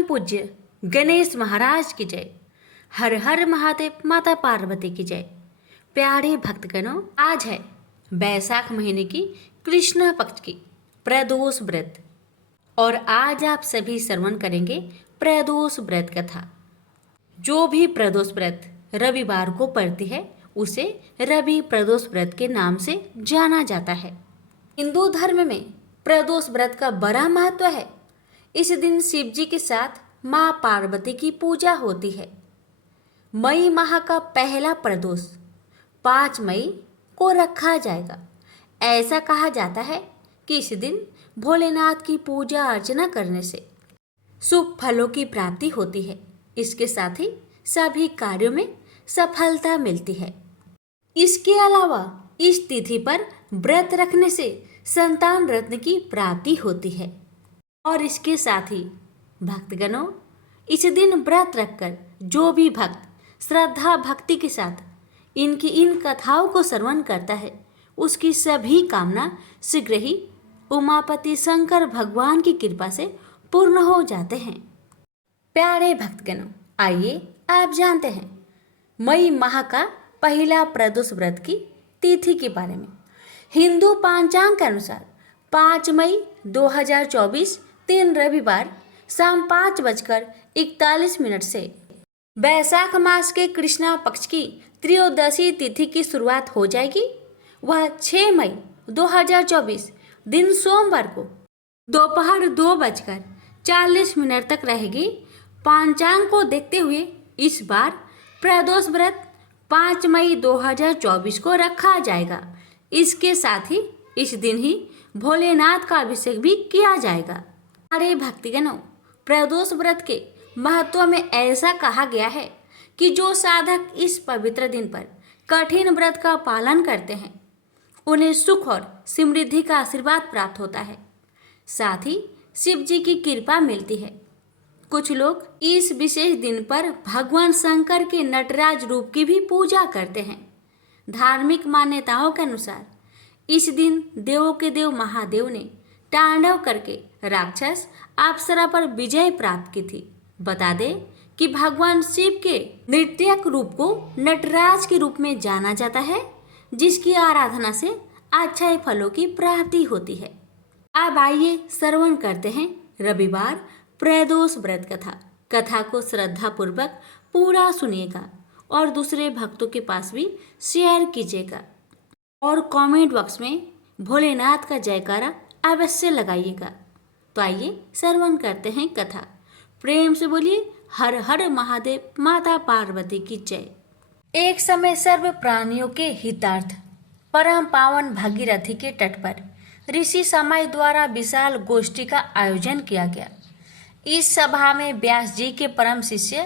परम पूज्य गणेश महाराज की जय। हर हर महादेव, माता पार्वती की जय। प्यारे भक्तगणों, आज है बैसाख महीने की कृष्ण पक्ष की प्रदोष व्रत और आज आप सभी श्रवण करेंगे प्रदोष व्रत कथा। जो भी प्रदोष व्रत रविवार को पड़ती है उसे रवि प्रदोष व्रत के नाम से जाना जाता है। हिंदू धर्म में प्रदोष व्रत का बड़ा महत्व है। इस दिन शिव जी के साथ माँ पार्वती की पूजा होती है। मई माह का पहला प्रदोष 5 मई को रखा जाएगा। ऐसा कहा जाता है कि इस दिन भोलेनाथ की पूजा अर्चना करने से शुभ फलों की प्राप्ति होती है। इसके साथ ही सभी कार्यों में सफलता मिलती है। इसके अलावा इस तिथि पर व्रत रखने से संतान रत्न की प्राप्ति होती है। और इसके साथ ही भक्तगणों, इस दिन व्रत रखकर जो भी भक्त श्रद्धा भक्ति के साथ इनकी इन कथाओं को श्रवण करता है उसकी सभी कामना शीघ्र ही उमापति शंकर भगवान की कृपा से पूर्ण हो जाते हैं। प्यारे भक्तगणों, आइए आप जानते हैं मई माह का पहला प्रदोष व्रत की तिथि के बारे में। हिंदू पंचांग के अनुसार 5 मई 2024 दिन रविवार शाम 5:41 से बैसाख मास के कृष्णा पक्ष की त्रयोदशी तिथि की शुरुआत हो जाएगी। वह 6 मई 2024 दिन सोमवार को दोपहर 2:40 तक रहेगी। पंचांग को देखते हुए इस बार प्रदोष व्रत 5 मई 2024 को रखा जाएगा। इसके साथ ही इस दिन ही भोलेनाथ का अभिषेक भी किया जाएगा। हमारे भक्तगणों, प्रदोष व्रत के महत्व में ऐसा कहा गया है कि जो साधक इस पवित्र दिन पर कठिन व्रत का पालन करते हैं उन्हें सुख और समृद्धि का आशीर्वाद प्राप्त होता है। साथ ही शिव जी की कृपा मिलती है। कुछ लोग इस विशेष दिन पर भगवान शंकर के नटराज रूप की भी पूजा करते हैं। धार्मिक मान्यताओं के अनुसार इस दिन देवों के देव महादेव ने तांडव करके राक्षस अप्सरा पर विजय प्राप्त की थी। बता दें कि भगवान शिव के नृत्यक रूप को नटराज के रूप में जाना जाता है, जिसकी आराधना से अच्छे फलों की प्राप्ति होती है। अब आइए श्रवण करते हैं रविवार प्रदोष व्रत कथा को श्रद्धा पूर्वक पूरा सुनिएगा और दूसरे भक्तों के पास भी शेयर कीजिएगा और कमेंट बॉक्स में भोलेनाथ का जयकारा अवश्य लगाइएगा। तो आइए श्रवण करते हैं कथा। प्रेम से बोलिए हर हर महादेव, माता पार्वती की जय। एक समय सर्व प्राणियों के हितार्थ परम पावन भागीरथी के तट पर ऋषि समय द्वारा विशाल गोष्ठी का आयोजन किया गया। इस सभा में व्यास जी के परम शिष्य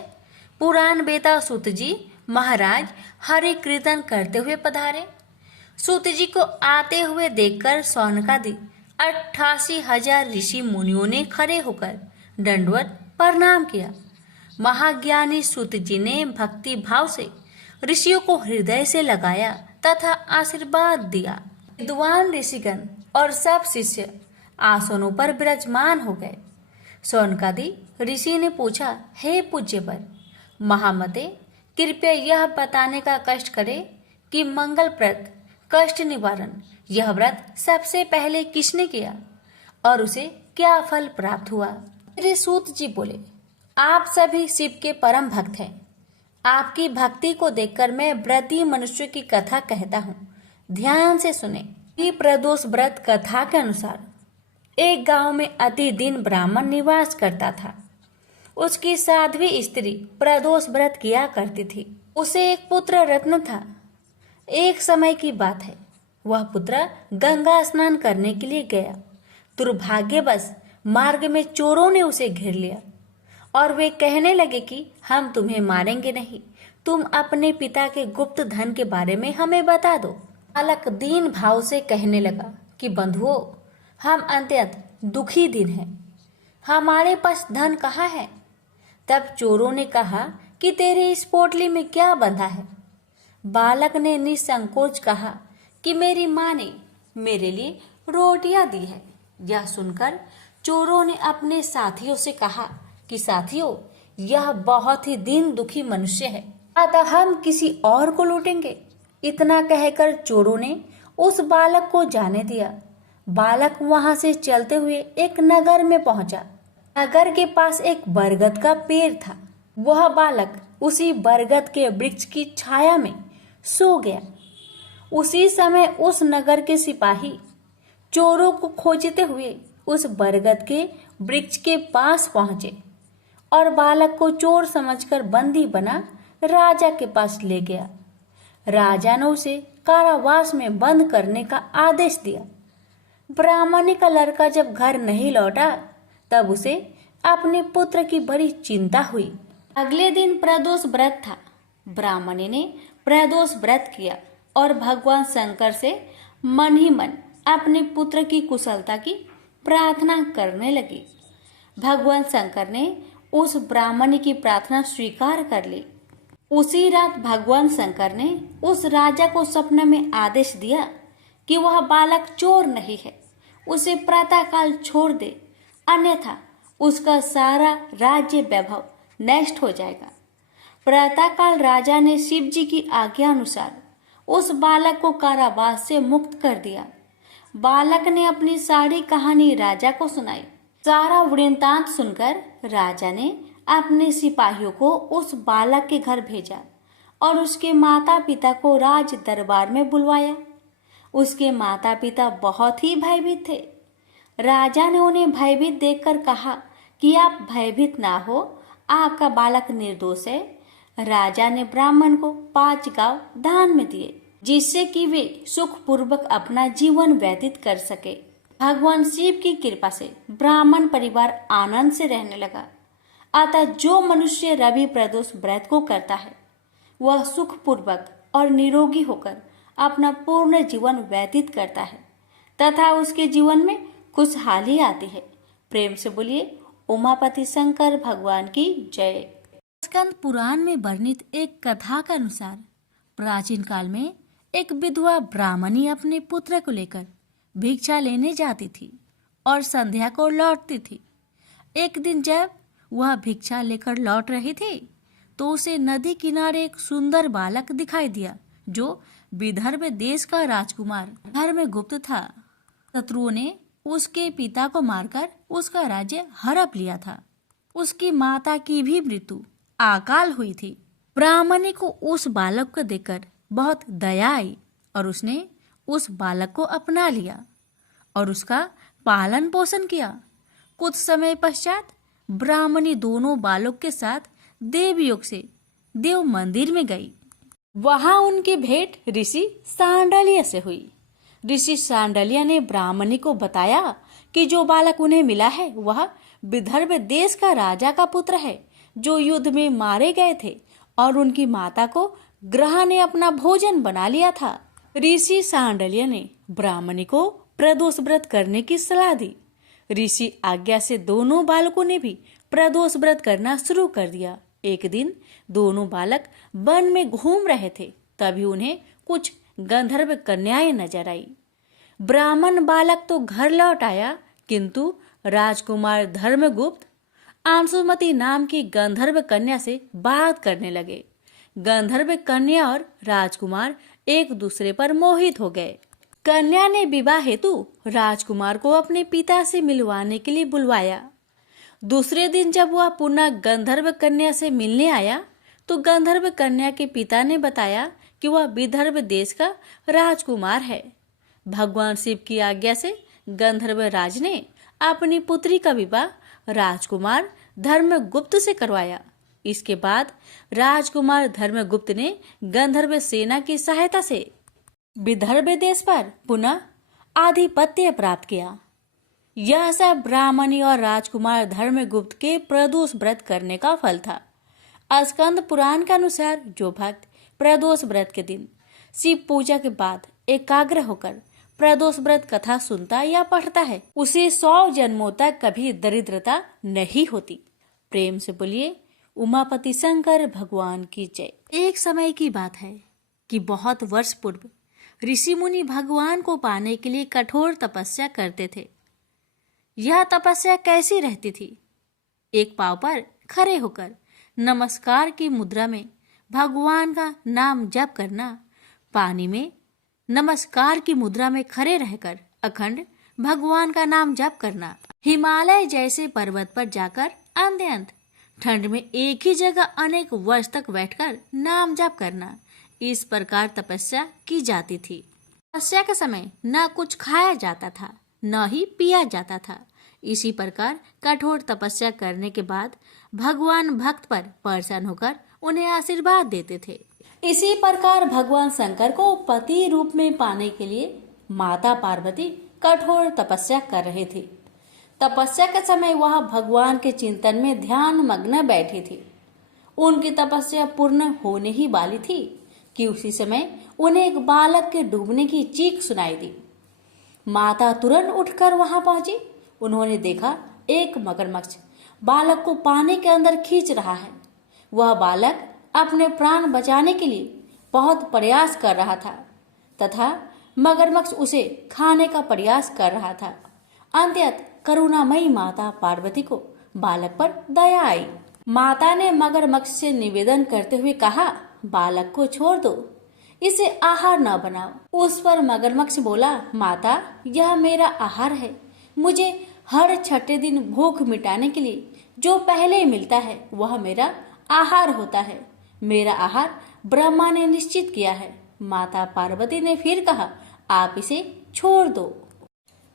पुराण वेता सूत जी महाराज हरि कीर्तन करते हुए पधारे। सूत जी को आते हुए देखकर सौनकादि 88,000 ऋषि मुनियों ने खड़े होकर दंडवत प्रणाम किया। महाज्ञानी सूत जी ने भक्ति भाव से ऋषियों को हृदय से लगाया तथा आशीर्वाद दिया। विद्वान ऋषिगण और सब शिष्य आसनों पर विराजमान हो गए। सौनकादि ऋषि ने पूछा, हे पूज्यवर महामते, कृपया यह बताने का कष्ट करे कि मंगलप्रद कष्ट निवारण यह व्रत सबसे पहले किसने किया और उसे क्या फल प्राप्त हुआ। मेरे सूत जी बोले, आप सभी शिव के परम भक्त हैं। आपकी भक्ति को देखकर मैं व्रती मनुष्य की कथा कहता हूँ, ध्यान से सुने। प्रदोष व्रत कथा के अनुसार एक गांव में अति दीन ब्राह्मण निवास करता था। उसकी साध्वी स्त्री प्रदोष व्रत किया करती थी। उसे एक पुत्र रत्न था। एक समय की बात है, वह पुत्र गंगा स्नान करने के लिए गया। दुर्भाग्यवश मार्ग में चोरों ने उसे घेर लिया और वे कहने लगे कि हम तुम्हें मारेंगे नहीं, तुम अपने पिता के गुप्त धन के बारे में हमें बता दो। बालक दीन भाव से कहने लगा कि बंधुओं, हम अत्यंत दुखी दिन हैं, हमारे पास धन कहाँ है। तब चोरों ने कहा कि तेरे इस पोटली में क्या बंधा है। बालक ने निसंकोच कहा कि मेरी माँ ने मेरे लिए रोटियां दी है। यह सुनकर चोरों ने अपने साथियों से कहा कि साथियों, यह बहुत ही दीन दुखी मनुष्य है, अतः हम किसी और को लूटेंगे। इतना कहकर चोरों ने उस बालक को जाने दिया। बालक वहां से चलते हुए एक नगर में पहुंचा। नगर के पास एक बरगद का पेड़ था। वह बालक उसी बरगद के वृक्ष की छाया में सो गया। उसी समय उस नगर के सिपाही चोरों को खोजते हुए उस बरगद के वृक्ष के पास पहुंचे और बालक को चोर समझकर बंदी बना राजा के पास ले गया। राजा ने उसे कारावास में बंद करने का आदेश दिया। ब्राह्मणी का लड़का जब घर नहीं लौटा तब उसे अपने पुत्र की बड़ी चिंता हुई। अगले दिन प्रदोष व्रत था। ब्राह्मणी ने प्रदोष व्रत किया और भगवान शंकर से मन ही मन अपने पुत्र की कुशलता की प्रार्थना करने लगी। भगवान शंकर ने उस ब्राह्मणी की प्रार्थना स्वीकार कर ली। उसी रात भगवान शंकर ने उस राजा को सपने में आदेश दिया कि वह बालक चोर नहीं है, उसे प्रातःकाल छोड़ दे, अन्यथा उसका सारा राज्य वैभव नष्ट हो जाएगा। प्रातःकाल राजा ने शिव जी की आज्ञा अनुसार उस बालक को कारावास से मुक्त कर दिया। बालक ने अपनी सारी कहानी राजा को सुनाई। सारा वृत्तांत सुनकर राजा ने अपने सिपाहियों को उस बालक के घर भेजा और उसके माता पिता को राज दरबार में बुलवाया। उसके माता पिता बहुत ही भयभीत थे। राजा ने उन्हें भयभीत देखकर कहा कि आप भयभीत ना हो, आपका बालक निर्दोष है। राजा ने ब्राह्मण को 5 गांव दान में दिए, जिससे कि वे सुखपूर्वक अपना जीवन व्यतीत कर सके। भगवान शिव की कृपा से ब्राह्मण परिवार आनंद से रहने लगा। अतः जो मनुष्य रवि प्रदोष व्रत को करता है वह सुखपूर्वक और निरोगी होकर अपना पूर्ण जीवन व्यतीत करता है तथा उसके जीवन में खुशहाली आती है। प्रेम से बोलिए उमापति शंकर भगवान की जय। स्कंद पुराण में वर्णित एक कथा के अनुसार प्राचीन काल में एक विधवा ब्राह्मणी अपने पुत्र को लेकर भिक्षा लेने जाती थी और संध्या को लौटती थी। एक दिन जब वह भिक्षा लेकर लौट रही थी तो उसे नदी किनारे एक सुंदर बालक दिखाई दिया जो विदर्भ देश का राजकुमार धर्मगुप्त था। शत्रुओं ने उसके पिता को मारकर उसका राज्य हड़प लिया था। उसकी माता की भी मृत्यु अकाल हुई थी। ब्राह्मणी को उस बालक को देखकर बहुत दया आई और उसने उस बालक को अपना लिया और उसका पालन पोषण किया। कुछ समय पश्चात ब्राह्मणी दोनों बालक के साथ देवयोग से देव मंदिर में गई। वहां उनकी भेंट ऋषि सांडल्य से हुई। ऋषि सांडल्य ने ब्राह्मणी को बताया कि जो बालक उन्हें मिला है वह विदर्भ देश का राजा का पुत्र है जो युद्ध में मारे गए थे और उनकी माता को ग्रह ने अपना भोजन बना लिया था। ऋषि सांडल्य ने ब्राह्मणी को प्रदोष व्रत करने की सलाह दी। ऋषि आज्ञा से दोनों बालकों ने भी प्रदोष व्रत करना शुरू कर दिया। एक दिन दोनों बालक वन में घूम रहे थे, तभी उन्हें कुछ गंधर्व कन्याएं नजर आई। ब्राह्मण बालक तो घर लौट आया, किंतु राजकुमार धर्मगुप्त अंशुमति नाम की गंधर्व कन्या से बात करने लगे। गंधर्व कन्या और राजकुमार एक दूसरे पर मोहित हो गए। कन्या ने विवाह हेतु राजकुमार को अपने पिता से मिलवाने के लिए बुलवाया। दूसरे दिन जब वह पुनः गंधर्व कन्या से मिलने आया तो गंधर्व कन्या के पिता ने बताया कि वह विदर्भ देश का राजकुमार है। भगवान शिव की आज्ञा से गंधर्व राज ने अपनी पुत्री का विवाह राजकुमार धर्मगुप्त से करवाया। इसके बाद राजकुमार धर्मगुप्त ने गंधर्व सेना की सहायता से विदर्भ देश पर पुनः आधिपत्य प्राप्त किया। यह सब ब्राह्मणी और राजकुमार धर्मगुप्त के प्रदोष व्रत करने का फल था। स्कंद पुराण के अनुसार जो भक्त प्रदोष व्रत के दिन शिव पूजा के बाद एकाग्र होकर प्रदोष व्रत कथा सुनता या पढ़ता है उसे 100 जन्मों तक कभी दरिद्रता नहीं होती। प्रेम से बोलिए उमापति शंकर भगवान की जय। एक समय की बात है कि बहुत वर्ष पूर्व ऋषि मुनि भगवान को पाने के लिए कठोर तपस्या करते थे। यह तपस्या कैसी रहती थी? एक पांव पर खड़े होकर नमस्कार की मुद्रा में भगवान का नाम जप करना, पानी में नमस्कार की मुद्रा में खड़े रहकर अखंड भगवान का नाम जप करना, हिमालय जैसे पर्वत पर जाकर अंत ठंड में एक ही जगह अनेक वर्ष तक बैठकर नाम जप करना, इस प्रकार तपस्या की जाती थी। तपस्या के समय न कुछ खाया जाता था न ही पिया जाता था। इसी प्रकार कठोर तपस्या करने के बाद भगवान भक्त पर प्रसन्न होकर उन्हें आशीर्वाद देते थे। इसी प्रकार भगवान शंकर को पति रूप में पाने के लिए माता पार्वती कठोर तपस्या कर रहे थे। तपस्या के समय वह भगवान के चिंतन में ध्यान मग्न बैठी थी। उनकी तपस्या पूर्ण होने ही वाली थी कि उसी समय उन्हें एक बालक के डूबने की चीख सुनाई दी। माता तुरंत उठकर वहां पहुंची। उन्होंने देखा एक मगरमच्छ बालक को पानी के अंदर खींच रहा है। वह बालक अपने प्राण बचाने के लिए बहुत प्रयास कर रहा था तथा मगरमच्छ उसे खाने का प्रयास कर रहा था। अंततः करुणामयी माता पार्वती को बालक पर दया आई। माता ने मगरमच्छ से निवेदन करते हुए कहा, बालक को छोड़ दो, इसे आहार न बनाओ। उस पर मगरमच्छ बोला, माता यह मेरा आहार है। मुझे हर छठे दिन भूख मिटाने के लिए जो पहले मिलता है वह मेरा आहार होता है। मेरा आहार ब्रह्मा ने निश्चित किया है। माता पार्वती ने फिर कहा, आप इसे छोड़ दो,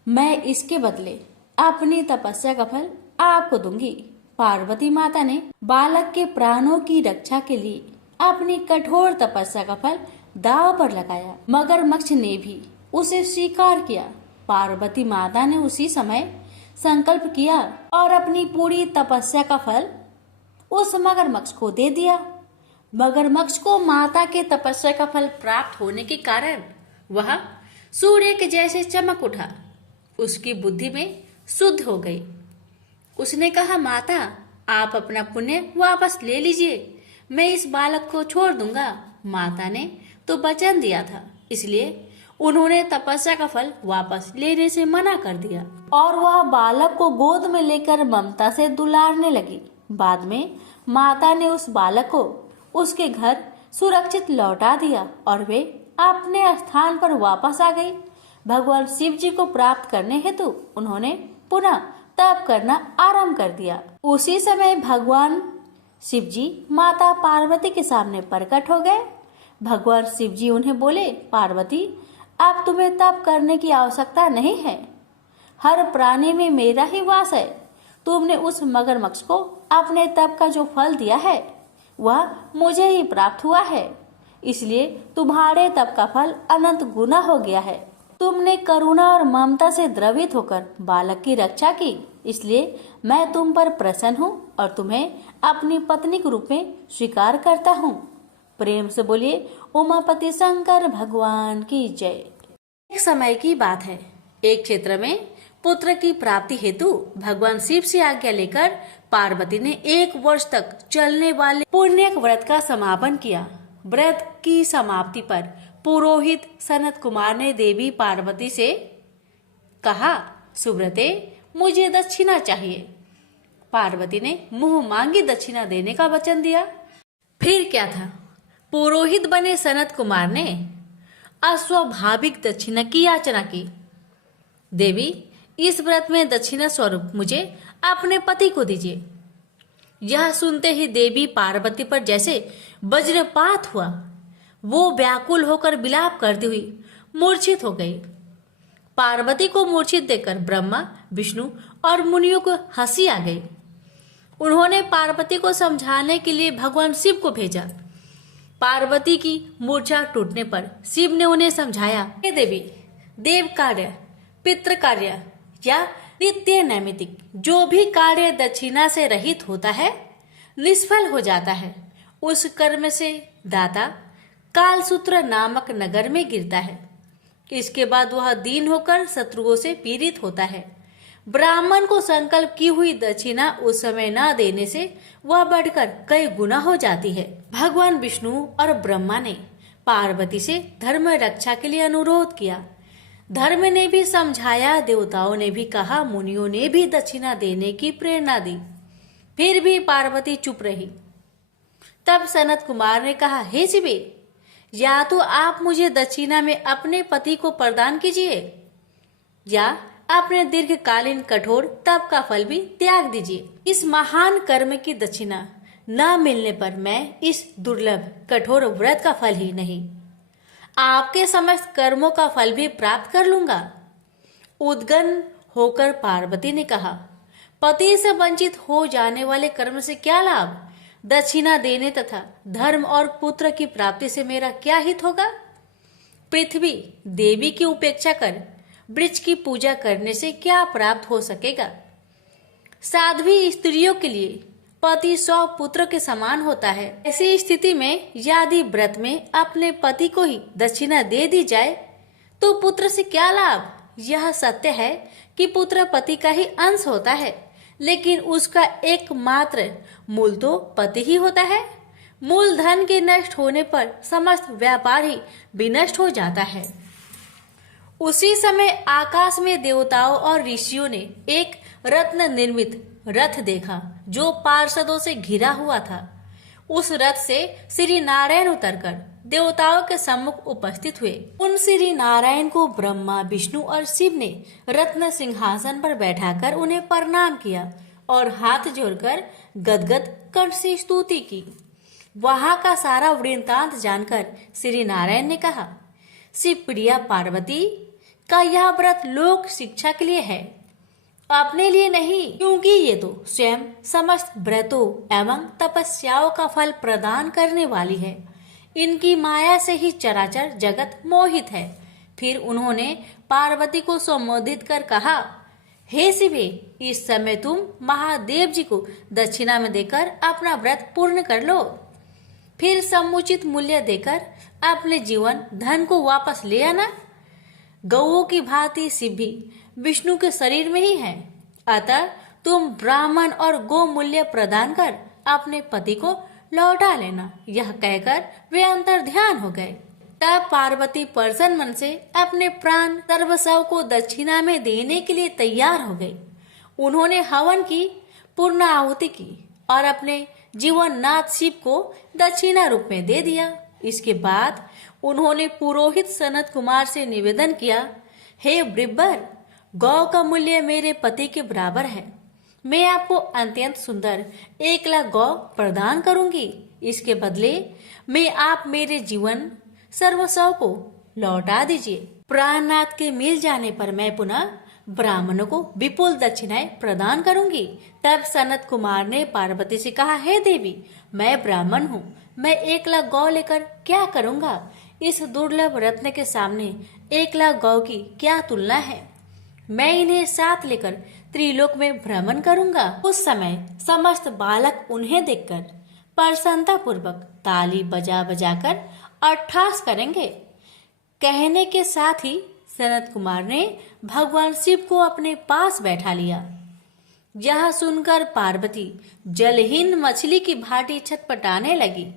मैं इसके बदले अपनी तपस्या का फल आपको दूंगी। पार्वती माता ने बालक के प्राणों की रक्षा के लिए अपनी कठोर तपस्या का फल दांव पर लगाया। मगरमच्छ ने भी उसे स्वीकार किया। पार्वती माता ने उसी समय संकल्प किया और अपनी पूरी तपस्या का फल उस मगरमच्छ को दे दिया। मगरमच्छ को माता के तपस्या का फल प्राप्त होने के कारण वह सूर्य के जैसे चमक उठा। उसकी बुद्धि में शुद्ध हो गई। उसने कहा, माता आप अपना पुण्य वापस ले लीजिए, मैं इस बालक को छोड़ दूंगा। माता ने तो वचन दिया था, इसलिए उन्होंने तपस्या का फल वापस लेने से मना कर दिया और वह बालक को गोद में लेकर ममता से दुलारने लगी। बाद में माता ने उस बालक को उसके घर सुरक्षित लौटा दिया और वे अपने स्थान पर वापस आ गई। भगवान शिव जी को प्राप्त करने हेतु उन्होंने पुनः तप करना आरंभ कर दिया। उसी समय भगवान शिव जी माता पार्वती के सामने प्रकट हो गए। भगवान शिव जी उन्हें बोले, पार्वती अब तुम्हें तप करने की आवश्यकता नहीं है। हर प्राणी में मेरा ही वास है। तुमने उस मगरमच्छ को अपने तप का जो फल दिया है वह मुझे ही प्राप्त हुआ है, इसलिए तुम्हारे तप का फल अनंत गुना हो गया है। तुमने करुणा और ममता से द्रवित होकर बालक की रक्षा की, इसलिए मैं तुम पर प्रसन्न हूँ और तुम्हें अपनी पत्नी के रूप में स्वीकार करता हूँ। प्रेम से बोलिए उमापति शंकर भगवान की जय। एक समय की बात है, एक क्षेत्र में पुत्र की प्राप्ति हेतु भगवान शिव से आज्ञा लेकर पार्वती ने 1 वर्ष तक चलने वाले पुण्य व्रत का समापन किया। व्रत की समाप्ति पर पुरोहित सनत कुमार ने देवी पार्वती से कहा, सुब्रते मुझे दक्षिणा चाहिए। पार्वती ने मुंह मांगी दक्षिणा देने का वचन दिया। फिर क्या था, पुरोहित बने सनत कुमार ने अस्वाभाविक दक्षिणा की याचना की। देवी इस व्रत में दक्षिणा स्वरूप मुझे अपने पति को दीजिए। यह सुनते ही देवी पार्वती पर जैसे वज्रपात हुआ। वो व्याकुल होकर विलाप करती हुई मूर्छित हो गई। पार्वती को मूर्छित देखकर ब्रह्मा, विष्णु और मुनियों को हंसी आ गई। उन्होंने पार्वती को समझाने के लिए भगवान शिव को भेजा। पार्वती की मूर्छा टूटने पर शिव ने उन्हें समझाया, हे देवी, देव कार्य, पितृ कार्य या नित्य नैमित्तिक जो भी कार्य दक्षिणा से रहित होता है निष्फल हो जाता है। उस कर्म से दाता कालसूत्र नामक नगर में गिरता है। इसके बाद वह दीन होकर शत्रुओं से पीड़ित होता है। ब्राह्मण को संकल्प की हुई दक्षिणा उस समय न देने से वह बढ़कर कई गुना हो जाती है। भगवान विष्णु और ब्रह्मा ने पार्वती से धर्म रक्षा के लिए अनुरोध किया। धर्म ने भी समझाया, देवताओं ने भी कहा, मुनियों ने भी दक्षिणा देने की प्रेरणा दी। फिर भी पार्वती चुप रही। तब सनत कुमार ने कहा, हे शिवे, या तो आप मुझे दक्षिणा में अपने पति को प्रदान कीजिए या अपने दीर्घकालीन कठोर तप का फल भी त्याग दीजिए। इस महान कर्म की दक्षिणा न मिलने पर मैं इस दुर्लभ कठोर व्रत का फल ही नहीं, आपके समस्त कर्मों का फल भी प्राप्त कर लूंगा। उद्गन होकर पार्वती ने कहा, पति से वंचित हो जाने वाले कर्म से क्या लाभ? दक्षिणा देने तथा धर्म और पुत्र की प्राप्ति से मेरा क्या हित होगा? पृथ्वी देवी की उपेक्षा कर वृक्ष की पूजा करने से क्या प्राप्त हो सकेगा? साध्वी स्त्रियों के लिए पति 100 पुत्र के समान होता है। ऐसी स्थिति में यदि व्रत में अपने पति को ही दक्षिणा दे दी जाए तो पुत्र से क्या लाभ? यह सत्य है कि पुत्र पति का ही अंश होता है, लेकिन उसका एकमात्र मूल तो पति ही होता है। मूल धन के नष्ट होने पर समस्त व्यापार ही विनष्ट हो जाता है। उसी समय आकाश में देवताओं और ऋषियों ने एक रत्न निर्मित रथ देखा जो पार्षदों से घिरा हुआ था। उस रथ से श्री नारायण उतरकर देवताओं के सम्मुख उपस्थित हुए। उन श्री नारायण को ब्रह्मा, विष्णु और शिव ने रत्न सिंहासन पर बैठाकर उन्हें प्रणाम किया और हाथ जोड़कर गदगद कंठ से स्तुति की। वहां का सारा वृत्तांत जानकर श्री नारायण ने कहा, शिव प्रिया पार्वती का यह व्रत लोक शिक्षा के लिए है, अपने लिए नहीं, क्योंकि ये तो स्वयं समस्त व्रतों एवं तपस्याओं का फल प्रदान करने वाली है। इनकी माया से ही चराचर जगत मोहित है। फिर उन्होंने पार्वती को संबोधित कर कहा, हे शिवे, इस समय तुम महादेव जी को दक्षिणा में देकर अपना व्रत पूर्ण कर लो। फिर समुचित मूल्य देकर अपने जीवन धन को वापस ले आना। गौओं की भांति शिव भी विष्णु के शरीर में ही है, अतः तुम ब्राह्मण और गो मूल्य प्रदान कर अपने पति को लौटा लेना। यह कहकर वे अंतर ध्यान हो गए। तब पार्वती प्रसन्न मन से अपने प्राण सर्वस्व को दक्षिणा में देने के लिए तैयार हो गई। उन्होंने हवन की पूर्ण आहुति की और अपने जीवननाथ शिव को दक्षिणा रूप में दे दिया। इसके बाद उन्होंने पुरोहित सनत कुमार से निवेदन किया, हे ब्रिब्बर, गौ का मूल्य मेरे पति के बराबर है। मैं आपको अत्यंत सुंदर 1 लाख गौ प्रदान करूंगी। इसके बदले में आप मेरे जीवन सर्वस्व को लौटा दीजिए। प्राणनाथ के मिल जाने पर मैं पुनः ब्राह्मणों को विपुल दक्षिणाएं प्रदान करूंगी। तब सनत कुमार ने पार्वती से कहा, हे देवी, मैं ब्राह्मण हूँ, मैं 1 लाख गौ लेकर क्या करूंगा? इस दुर्लभ रत्न के सामने 1 लाख गौ की क्या तुलना है? मैं इन्हें साथ लेकर त्रिलोक में भ्रमण करूंगा। उस समय समस्त बालक उन्हें देखकर प्रसन्नता पूर्वक ताली बजा बजाकर अट्ठास करेंगे। कहने के साथ ही सनत कुमार ने भगवान शिव को अपने पास बैठा लिया। यह सुनकर पार्वती जलहीन मछली की भांति छटपटाने लगी।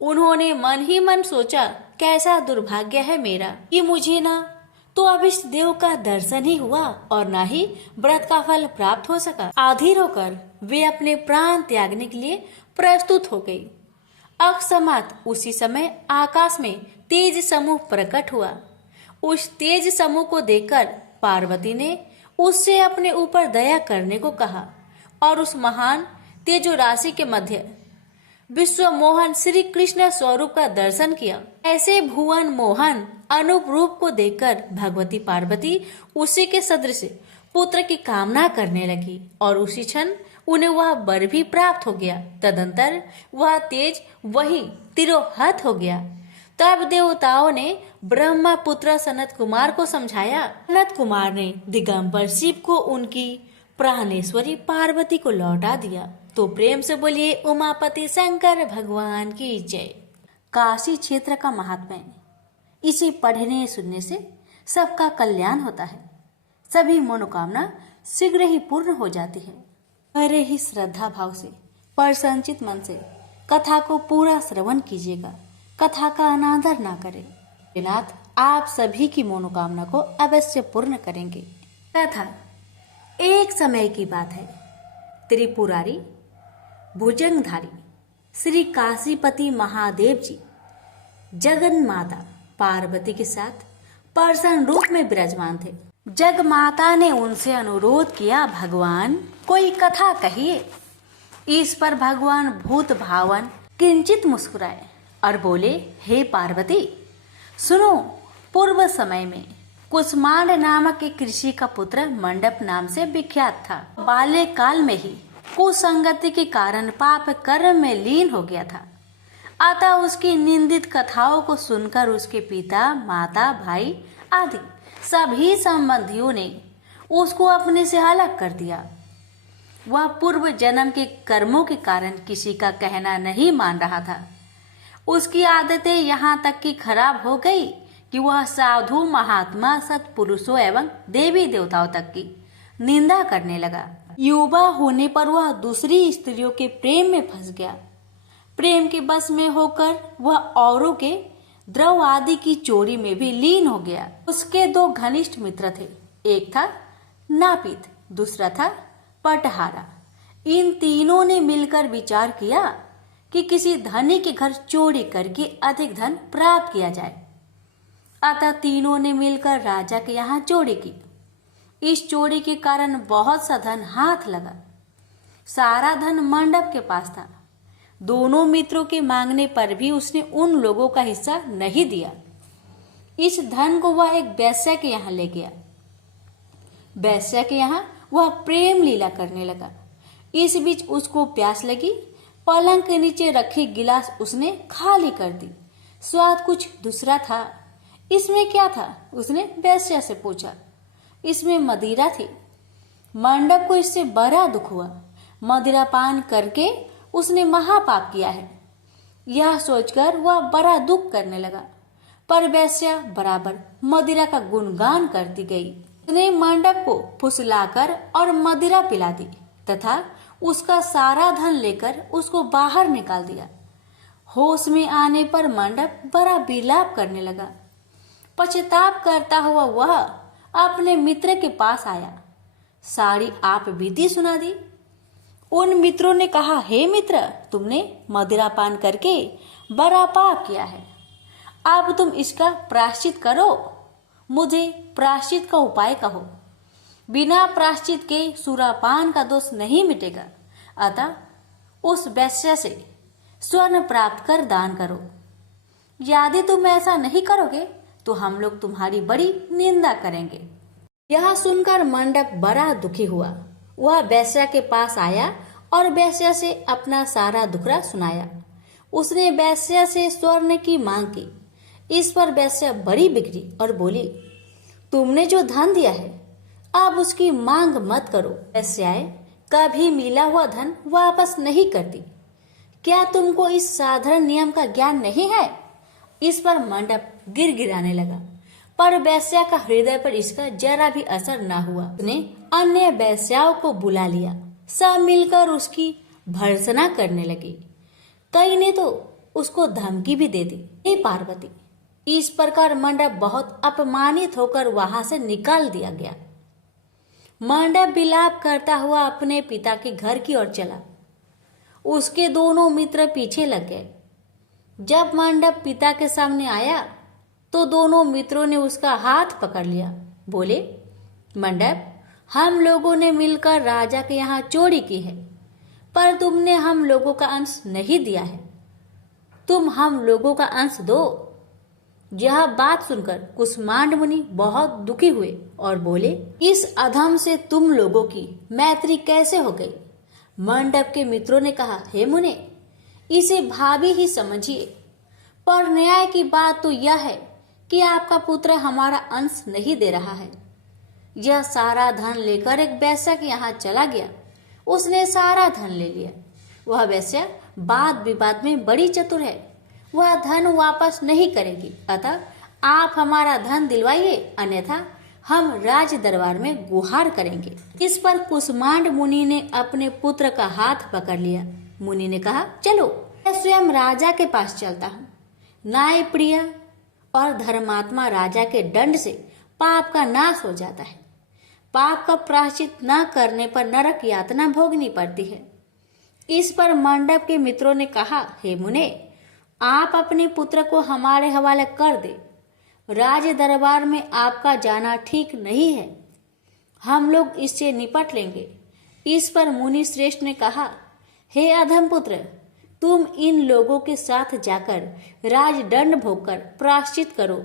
उन्होंने मन ही मन सोचा, कैसा दुर्भाग्य है मेरा कि मुझे ना तो अभिष्ट देव का दर्शन ही हुआ और ना ही व्रत का फल प्राप्त हो सका। आधीर होकर वे अपने प्राण त्यागने के लिए प्रस्तुत हो गई। अकस्मात उसी समय आकाश में तेज समूह प्रकट हुआ। उस तेज समूह को देखकर पार्वती ने उससे अपने ऊपर दया करने को कहा और उस महान तेजो राशि के मध्य विश्व मोहन श्री कृष्ण स्वरूप का दर्शन किया। ऐसे भुवन मोहन अनूप रूप को देखकर भगवती पार्वती उसी के सदृश पुत्र की कामना करने लगी और उसी क्षण उन्हें वह वर भी प्राप्त हो गया। तदंतर वह तेज वही तिरोहत हो गया। तब देवताओं ने ब्रह्मा पुत्र सनत कुमार को समझाया। सनत कुमार ने दिगंबर शिव को उनकी प्राणेश्वरी पार्वती को लौटा दिया। तो प्रेम से बोलिए उमापति शंकर भगवान की जय। काशी क्षेत्र का महात्म्य, इसे पढ़ने सुनने से सबका कल्याण होता है, सभी मनोकामना शीघ्र ही पूर्ण हो जाती है। अरे ही श्रद्धा भाव से प्रसन्नचित मन से कथा को पूरा श्रवण कीजिएगा, कथा का अनादर ना करें। नाथ आप सभी की मनोकामना को अवश्य पूर्ण करेंगे। कथा एक समय की बात है। त्रिपुरारी भुजंगधारी श्री काशीपति महादेव जी जगन माता पार्वती के साथ प्रसन्न रूप में विराजमान थे। जग माता ने उनसे अनुरोध किया, भगवान कोई कथा कहिए। इस पर भगवान भूत भावन किंचित मुस्कुराए और बोले, हे पार्वती सुनो, पूर्व समय में कुसमांड नामक एक ऋषि का पुत्र मंडप नाम से विख्यात था। बाल्यकाल में ही कुसंगति के कारण पाप कर्म में लीन हो गया था। अतः उसकी निंदित कथाओं को सुनकर उसके पिता, माता, भाई आदि सभी संबंधियों ने उसको अपने से अलग कर दिया। वह पूर्व जन्म के कर्मों के कारण किसी का कहना नहीं मान रहा था। उसकी आदतें यहाँ तक कि खराब हो गई कि वह साधु, महात्मा, सत्पुरुषों एवं देवी देवताओं तक की निंदा करने लगा। युवा होने पर वह दूसरी स्त्रियों के प्रेम में फंस गया। प्रेम के बस में होकर वह औरों के द्रव आदि की चोरी में भी लीन हो गया। उसके दो घनिष्ठ मित्र थे, एक था नापित, दूसरा था पटहारा। इन तीनों ने मिलकर विचार किया कि किसी धनी के घर चोरी करके अधिक धन प्राप्त किया जाए। अतः तीनों ने मिलकर राजा के यहाँ चोरी की। इस चोरी के कारण बहुत सा धन हाथ लगा। सारा धन मंडप के पास था। दोनों मित्रों के मांगने पर भी उसने उन लोगों का हिस्सा नहीं दिया। इस धन को वह एक वैश्या के यहाँ ले गया। वैश्या के यहाँ वह प्रेम लीला करने लगा। इस बीच उसको प्यास लगी। पलंग के नीचे रखी गिलास उसने खाली कर दी। स्वाद कुछ दूसरा था। इसमें क्या था? उसने वैश्या से पूछा। इसमें मदिरा थी। मंडप को इससे बड़ा दुख हुआ। मदिरा पान करके उसने महापाप किया है, यह सोचकर वह बड़ा दुख करने लगा। पर वैश्या बराबर मदिरा का गुणगान करती गई। उसने मंडप को फुसलाकर और मदिरा पिला दी तथा उसका सारा धन लेकर उसको बाहर निकाल दिया। होश में आने पर मंडप बड़ा विलाप करने लगा। पश्चाताप करता हुआ वह अपने मित्र के पास आया। सारी आप बीती सुना दी। उन मित्रों ने कहा, हे मित्र, तुमने मदिरा पान करके बड़ा पाप किया है। अब तुम इसका प्रायश्चित करो। मुझे प्रायश्चित का उपाय कहो। बिना प्रायश्चित के सुरापान का दोष नहीं मिटेगा। अतः उस वैश्या से स्वर्ण प्राप्त कर दान करो। यदि तुम ऐसा नहीं करोगे तो हम लोग तुम्हारी बड़ी निंदा करेंगे। यह सुनकर मंडप बड़ा दुखी हुआ। वह वैश्या के पास आया और वैश्या से अपना सारा दुखड़ा सुनाया। उसने वैश्या से स्वर्ण की मांग की। इस पर वैश्या बड़ी बिगड़ी और बोली, तुमने जो धन दिया है अब उसकी मांग मत करो। वैश्याएं कभी मिला हुआ धन वापस नहीं करती। क्या तुमको इस साधारण नियम का ज्ञान नहीं है? इस पर मंडप गिड़गिड़ाने लगा, पर वैश्या का हृदय पर इसका जरा भी असर न हुआ। उसने अन्य वैश्याओं को बुला लिया। सब मिलकर उसकी भर्त्सना करने लगी। कई ने तो उसको धमकी भी दे दी। हे पार्वती, इस प्रकार मंडप बहुत अपमानित होकर वहां से निकाल दिया गया। मंडप विलाप करता हुआ अपने पिता के घर की ओर चला। उसके दोनों मित्र पीछे लग गए। जब मंडप पिता के सामने आया तो दोनों मित्रों ने उसका हाथ पकड़ लिया। बोले, मंडप, हम लोगों ने मिलकर राजा के यहाँ चोरी की है, पर तुमने हम लोगों का अंश नहीं दिया है। तुम हम लोगों का अंश दो। यह बात सुनकर कुसमांड मुनि बहुत दुखी हुए और बोले, इस अधम से तुम लोगों की मैत्री कैसे हो गई? मंडप के मित्रों ने कहा, हे मुने, इसे भाभी ही समझिए, पर न्याय की बात तो यह है कि आपका पुत्र हमारा अंश नहीं दे रहा है। यह सारा धन लेकर एक वैश्या के यहाँ चला गया। उसने सारा धन ले लिया। वह वैश्या वाद विवाद में बड़ी चतुर है। वह धन वापस नहीं करेगी। अतः आप हमारा धन दिलवाइए, अन्यथा हम राज दरबार में गुहार करेंगे। इस पर कुसमांड मुनि ने अपने पुत्र का हाथ पकड़ लिया। मुनि ने कहा, चलो मैं स्वयं राजा के पास चलता हूँ। न्याय प्रिय और धर्मात्मा राजा के दंड से पाप का नाश हो जाता है। पाप का प्रायश्चित न करने पर नरक यातना भोगनी पड़ती है। इस पर मंडप के मित्रों ने कहा, हे मुने, आप अपने पुत्र को हमारे हवाले कर दे। राज दरबार में आपका जाना ठीक नहीं है, हम लोग इससे निपट लेंगे। इस पर मुनि श्रेष्ठ ने कहा, हे अधम पुत्र, तुम इन लोगों के साथ जाकर राजदंड भोगकर प्रायश्चित करो।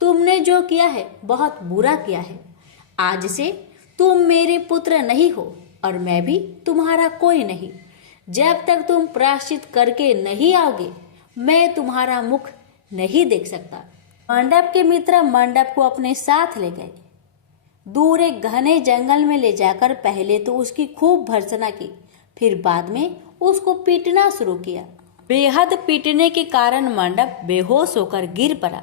तुमने जो किया है बहुत बुरा किया है। आज से तुम मेरे पुत्र नहीं हो और मैं भी तुम्हारा कोई नहीं। जब तक तुम प्रायश्चित करके नहीं आओगे, मैं तुम्हारा मुख नहीं देख सकता। मंडप के मित्र मंडप को अपने साथ ले गए। दूर एक घने जंगल में ले जाकर पहले तो उसकी खूब भर्त्सना की, फिर बाद में उसको पीटना शुरू किया। बेहद पीटने के कारण मंडप बेहोश होकर गिर पड़ा।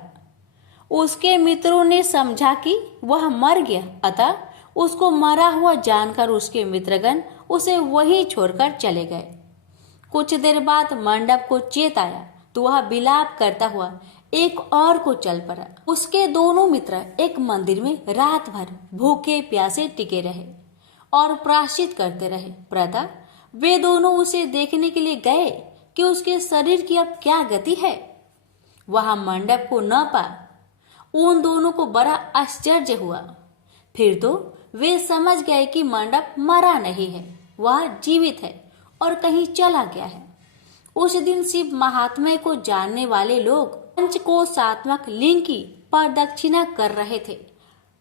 उसके मित्रों ने समझा कि वह मर गया, अतः उसको मरा हुआ जानकर उसके मित्रगण उसे वहीं छोड़कर चले गए। कुछ देर बाद मंडप को चेत आया तो वह विलाप करता हुआ एक और को चल पड़ा। उसके दोनों मित्र एक मंदिर में रात भर भूखे प्यासे टिके रहे और प्रायश्चित करते रहे। प्रातः वे दोनों उसे देखने के लिए गए कि उसके शरीर की अब क्या गति है। वहां मंडप को न पा उन दोनों को बड़ा आश्चर्य हुआ। फिर तो वे समझ गए कि मंडप मरा नहीं है, वह जीवित है और कहीं चला गया है। उस दिन शिव महात्म्य को जानने वाले लोग पंचकोशात्मक लिंग की प्रदक्षिणा कर रहे थे।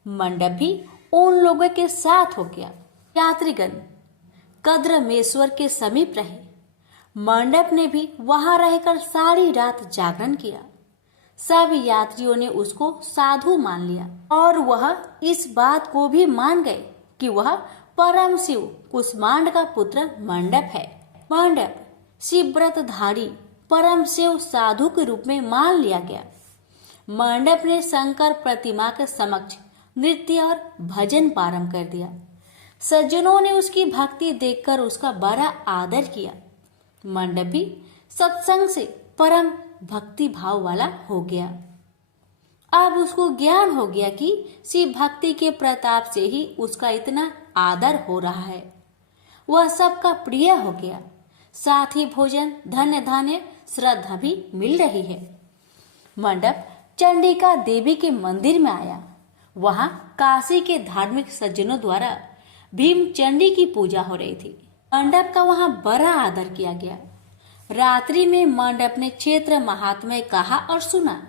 मंडप भी उन लोगों के साथ हो गया। यात्रीगण कद्रमेश्वर के समीप रहे। मंडप ने भी वहां रहकर सारी रात जागरण किया। सब यात्रियों ने उसको साधु मान लिया और वह इस बात को भी मान गए कि वह परम शिव कुष्मांड का पुत्र मंडप है। मंडप शिवव्रतधारी परम शिव साधु के रूप में मान लिया गया। मंडप ने शंकर प्रतिमा के समक्ष नृत्य और भजन प्रारंभ कर दिया। सज्जनों ने उसकी भक्ति देखकर उसका बड़ा आदर किया। मंडप भी सत्संग से परम भक्ति भाव वाला हो गया। अब उसको ज्ञान हो गया कि शिव भक्ति के प्रताप से ही उसका इतना आदर हो रहा है। वह सबका प्रिय हो गया, साथ ही भोजन धन्य धान्य श्रद्धा भी मिल रही है। मंडप चंडिका देवी के मंदिर में आया। वहां काशी के धार्मिक सज्जनों द्वारा भीम चंडी की पूजा हो रही थी। मंडप का वहां बड़ा आदर किया गया। रात्रि में मंडप ने क्षेत्र महात्म्य कहा और सुना।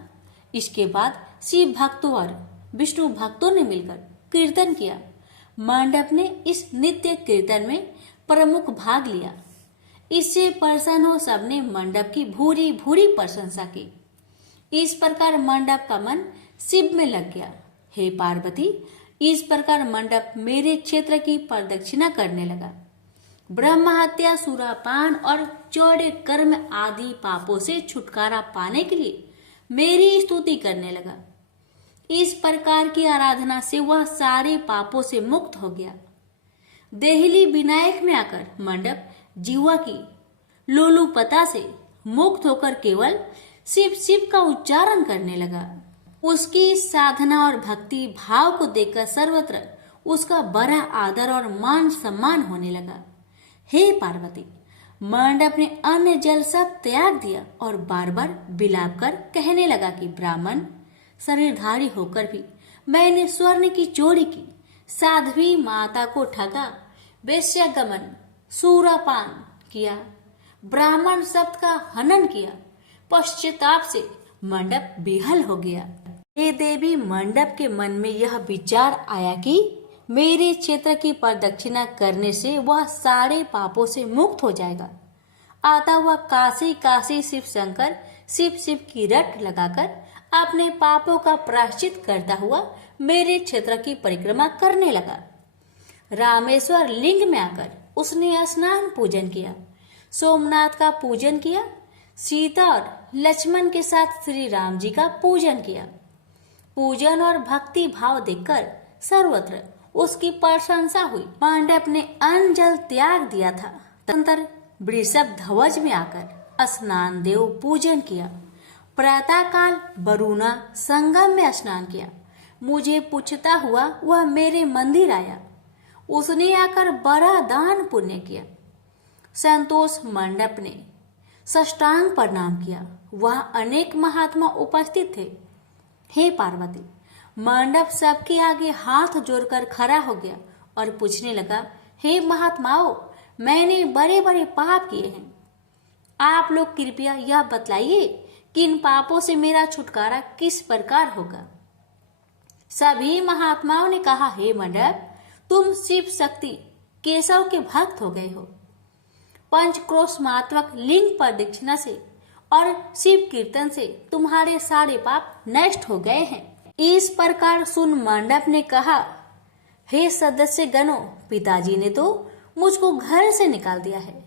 इसके बाद शिव भक्तों और विष्णु भक्तों ने मिलकर कीर्तन किया। मंडप ने इस नित्य कीर्तन में प्रमुख भाग लिया। इससे प्रसन्न हो सबने मंडप की भूरी भूरी प्रशंसा की। इस प्रकार मंडप का मन शिव में लग गया। हे पार्वती, इस प्रकार मंडप मेरे क्षेत्र की प्रदक्षिणा करने लगा। ब्रह्म हत्या, सुरापान और चौड़े कर्म आदि पापों से छुटकारा पाने के लिए मेरी स्तुति करने लगा। इस प्रकार की आराधना से वह सारे पापों से मुक्त हो गया। देहली विनायक में आकर मंडप जीवा की लोलुपता से मुक्त होकर केवल शिव शिव का उच्चारण करने लगा। उसकी साधना और भक्ति भाव को देखकर सर्वत्र उसका बड़ा आदर और मान सम्मान होने लगा। हे पार्वती, मंडप ने अन्न जल सब त्याग दिया और बार बार बिलाप कर कहने लगा कि ब्राह्मण शरीरधारी होकर भी मैंने स्वर्ण की चोरी की, साध्वी माता को ठगा, वेश्यागमन, सूरापान किया, ब्राह्मण शब्द का हनन किया। पश्चाताप से मंडप बेहाल हो गया। हे देवी, मंडप के मन में यह विचार आया कि मेरे क्षेत्र की प्रदक्षिणा करने से वह सारे पापों से मुक्त हो जाएगा। अतः वह काशी काशी शिव शंकर शिव शिव की रट लगाकर अपने पापों का प्रायश्चित करता हुआ मेरे क्षेत्र की परिक्रमा करने लगा। रामेश्वर लिंग में आकर उसने स्नान पूजन किया, सोमनाथ का पूजन किया, सीता और लक्ष्मण के साथ श्री राम जी का पूजन किया। पूजन और भक्ति भाव देखकर सर्वत्र उसकी प्रशंसा हुई। मंडप ने अन्न जल त्याग दिया था। तदनंतर वृषभ ध्वज में आकर स्नान देव पूजन किया। प्रातः काल वरुणा संगम में स्नान किया। मुझे पूछता हुआ वह मेरे मंदिर आया। उसने आकर बड़ा दान पुण्य किया। संतोष मंडप ने साष्टांग प्रणाम किया। वह अनेक महात्मा उपस्थित थे। हे पार्वती, मंडप सबके आगे हाथ जोड़कर खड़ा हो गया और पूछने लगा, हे महात्माओं, मैंने बड़े बड़े पाप किए हैं। आप लोग कृपया यह बतलाइए कि इन पापों से मेरा छुटकारा किस प्रकार होगा। सभी महात्माओं ने कहा, हे मंडप, तुम शिव शक्ति केशव के भक्त हो गए हो। पंचक्रोशमात्मक लिंग प्रदक्षिणा से और शिव कीर्तन से तुम्हारे सारे पाप नष्ट हो गए हैं। इस प्रकार सुन मंडप ने कहा, हे सदस्य गणों, पिताजी ने तो मुझको घर से निकाल दिया है।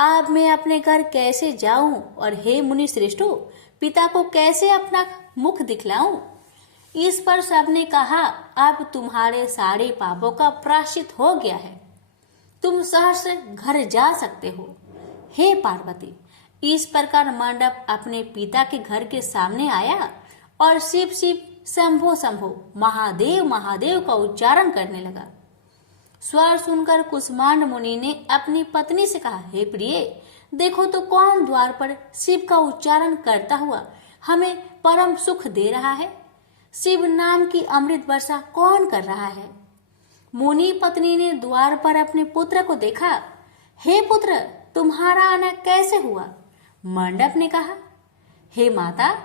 अब मैं अपने घर कैसे जाऊं और हे मुनि श्रेष्ठों, पिता को कैसे अपना मुख दिखलाऊं। इस पर सबने कहा, अब तुम्हारे सारे पापों का प्रायश्चित हो गया है, तुम सहर्ष घर जा सकते हो। हे पार्वती, इस प्रकार मंडप अपने पिता के घर के सामने आया और शिव शिव शंभो शंभो महादेव महादेव का उच्चारण करने लगा। स्वर सुनकर कुष्मांड मुनि ने अपनी पत्नी से कहा, हे प्रिय, देखो तो कौन द्वार पर शिव का उच्चारण करता हुआ हमें परम सुख दे रहा है। शिव नाम की अमृत वर्षा कौन कर रहा है। मुनि पत्नी ने द्वार पर अपने पुत्र को देखा। हे पुत्र, तुम्हारा आना कैसे हुआ। मंडप ने कहा, हे माता,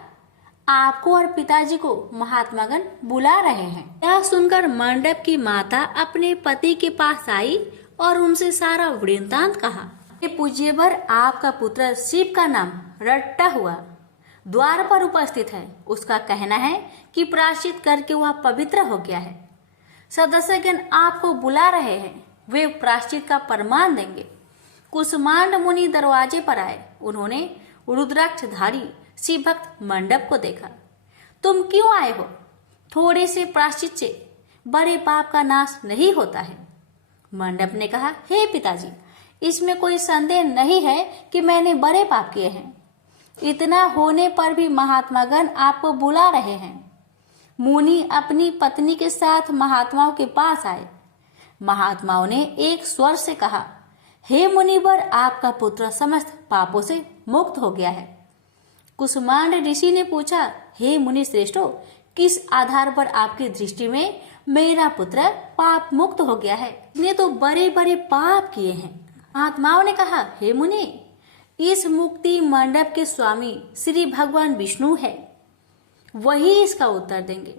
आपको और पिताजी को महात्मागण बुला रहे हैं। यह सुनकर मंडप की माता अपने पति के पास आई और उनसे सारा वृत्तांत कहा। हे पूज्यवर, आपका पुत्र शिव का नाम रट्टा हुआ द्वार पर उपस्थित है। उसका कहना है कि प्रायश्चित करके वह पवित्र हो गया है। सदस्यगण आपको बुला रहे हैं, वे प्रायश्चित का प्रमाण देंगे। कुष्मांड मुनि दरवाजे पर आए। उन्होंने रुद्राक्षधारी शिव भक्त मंडप को देखा। तुम क्यों आए हो। थोड़े से प्रायश्चित से बड़े पाप का नाश नहीं होता है। मंडप ने कहा, हे पिताजी, इसमें कोई संदेह नहीं है कि मैंने बड़े पाप किए हैं। इतना होने पर भी महात्मागण आपको बुला रहे हैं। मुनि अपनी पत्नी के साथ महात्माओं के पास आए। महात्माओं ने एक स्वर से कहा, हे मुनिवर, आपका पुत्र समस्त पापों से मुक्त हो गया है। कुष्मांड ऋषि ने पूछा, हे मुनि श्रेष्ठों, किस आधार पर आपकी दृष्टि में मेरा पुत्र पाप मुक्त हो गया है। इसने तो बड़े बड़े पाप किए हैं। महात्माओं ने कहा, हे मुनि, इस मुक्ति मंडप के स्वामी श्री भगवान विष्णु है, वही इसका उत्तर देंगे।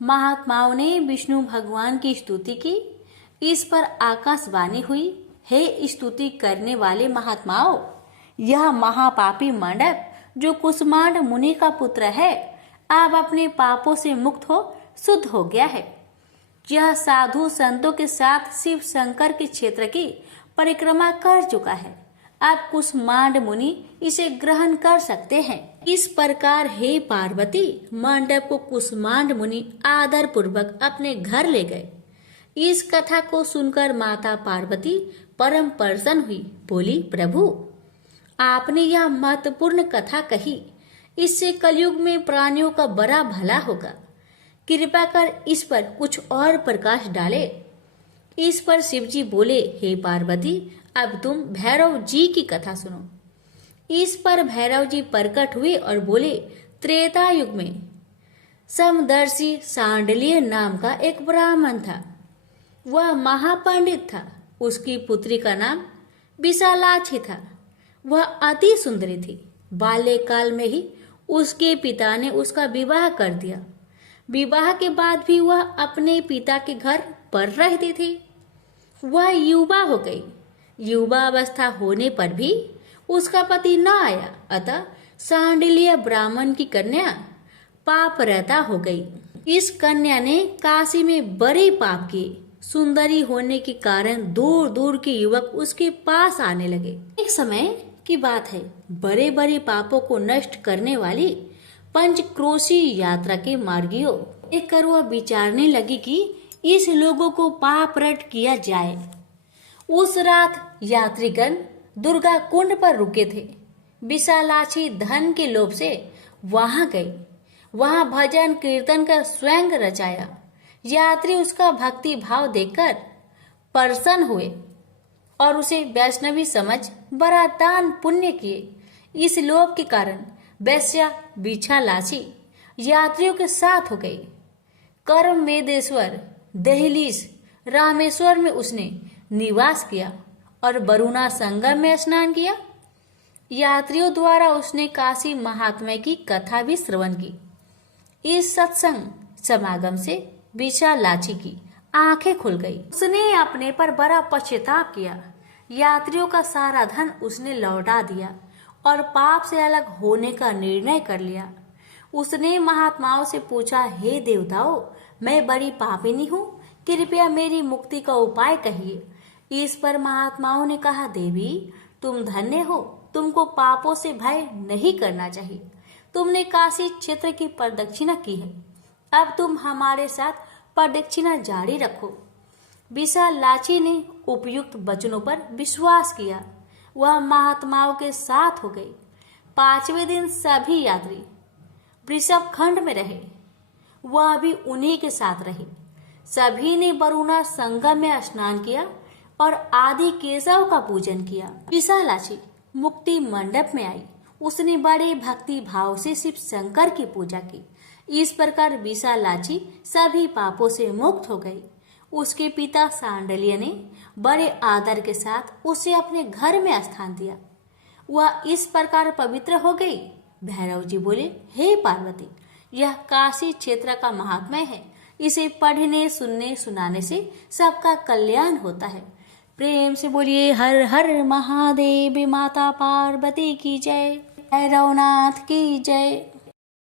महात्माओं ने विष्णु भगवान की स्तुति की। इस पर आकाशवाणी हुई, हे स्तुति करने वाले महात्माओं, यह महापापी मंडप जो कुष्मांड मुनि का पुत्र है, अब अपने पापों से मुक्त हो शुद्ध हो गया है। यह साधु संतों के साथ शिव शंकर के क्षेत्र की परिक्रमा कर चुका है। अब कुष्मांड मुनि इसे ग्रहण कर सकते हैं। इस प्रकार हे पार्वती, मंडप को कुष्मांड मुनि आदर पूर्वक अपने घर ले गए। इस कथा को सुनकर माता पार्वती परम प्रसन्न हुई। बोली, प्रभु, आपने यह महत्वपूर्ण कथा कही, इससे कलयुग में प्राणियों का बड़ा भला होगा। कृपा कर इस पर कुछ और प्रकाश डाले। इस पर शिवजी बोले, हे पार्वती, अब तुम भैरव जी की कथा सुनो। इस पर भैरव जी प्रकट हुए और बोले, त्रेता युग में समदर्शी सांडलिय नाम का एक ब्राह्मण था। वह महापंडित था। उसकी पुत्री का नाम विशालाक्षी था। वह अति सुंदरी थी। बाल्यकाल में ही उसके पिता ने उसका विवाह कर दिया। विवाह के बाद भी वह अपने पिता के घर पर रहती थी। वह युवा हो गई। युवा अवस्था होने पर भी उसका पति न आया, अतः सांडिल्य ब्राह्मण की कन्या पाप रहता हो गई। इस कन्या ने काशी में बड़े पाप किए। सुंदरी होने के कारण दूर दूर के युवक उसके पास आने लगे। एक समय की बात है, बड़े बड़े पापों को नष्ट करने वाली पंचक्रोशी यात्रा के मार्गियों देखकर वह विचारने लगी कि इस लोगों को पाप रट किया जाए। उस रात यात्रीगण दुर्गा कुंड पर रुके थे। विशालाक्षी धन के लोभ से वहां गई। वहां भजन कीर्तन कर स्वयं रचाया। यात्री उसका भक्ति भाव देखकर प्रसन्न हुए और उसे वैष्णवी समझ बड़ा दान पुण्य किए। इस लोभ के कारण वैश्या बिछालाची यात्रियों के साथ हो गई। करमेदेश्वर, दहलीज, रामेश्वर में उसने निवास किया और वरुणा संगम में स्नान किया। यात्रियों द्वारा उसने काशी महात्म्य की कथा भी श्रवण की। इस सत्संग समागम से विशालाची की आंखें खुल गई। उसने अपने पर बड़ा पश्चाताप किया। यात्रियों का सारा धन उसने लौटा दिया और पाप से अलग होने का निर्णय कर लिया। उसने महात्माओं से पूछा, हे देवताओं, मैं बड़ी पापिनी हूँ, कृपया मेरी मुक्ति का उपाय कहिए। इस पर महात्माओं ने कहा, देवी तुम धन्य हो, तुमको पापों से भय नहीं करना चाहिए। तुमने काशी क्षेत्र की प्रदक्षिणा की है, अब तुम हमारे साथ प्रदक्षिणा जारी रखो। विशालाची ने उपयुक्त वचनों पर विश्वास किया। वह महात्माओं के साथ हो गई। 5वें दिन सभी यात्री वृषभ खंड में रहे। वह भी उन्हीं के साथ रहे। सभी ने वरुणा संगम में स्नान किया और आदि केशव का पूजन किया। विशालाची मुक्ति मंडप में आई। उसने बड़े भक्ति भाव से शिव शंकर की पूजा की। इस प्रकार विशालाची सभी पापों से मुक्त हो गई। उसके पिता सांडल्य ने बड़े आदर के साथ उसे अपने घर में स्थान दिया। वह इस प्रकार पवित्र हो गई। भैरव जी बोले, हे पार्वती, यह काशी क्षेत्र का महात्म्य है। इसे पढ़ने, सुनने, सुनाने से सबका कल्याण होता है। प्रेम से बोलिए हर हर महादेव। माता पार्वती की जय। भैरवनाथ की जय।